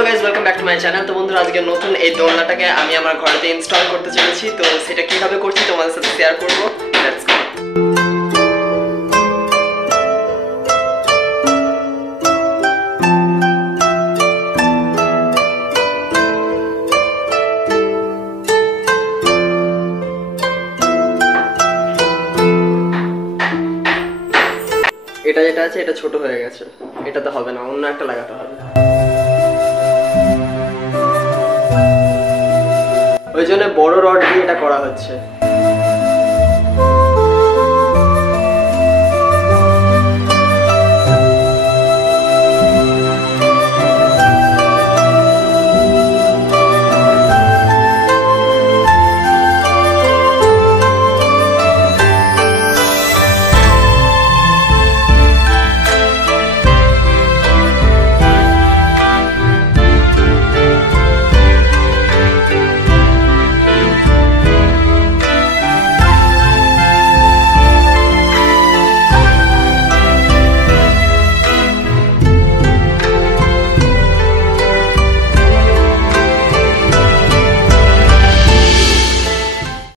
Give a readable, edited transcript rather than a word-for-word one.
Hello guys, welcome back to my channel. তো বন্ধুরা, আজকে নতুন এই দোলনাটাকে আমি আমার ঘরেতে ইনস্টল করতে চলেছি। তো সেটা কিভাবে করছি তোমাদের সাথে শেয়ার করবো। Let's go. এটা যেটা আছে এটা ছোট হয়ে গেছে, এটাতে হবে না, অন্য একটা লাগাতে হবে। ওই জন্য বড় রড দিয়ে এটা করা হচ্ছে।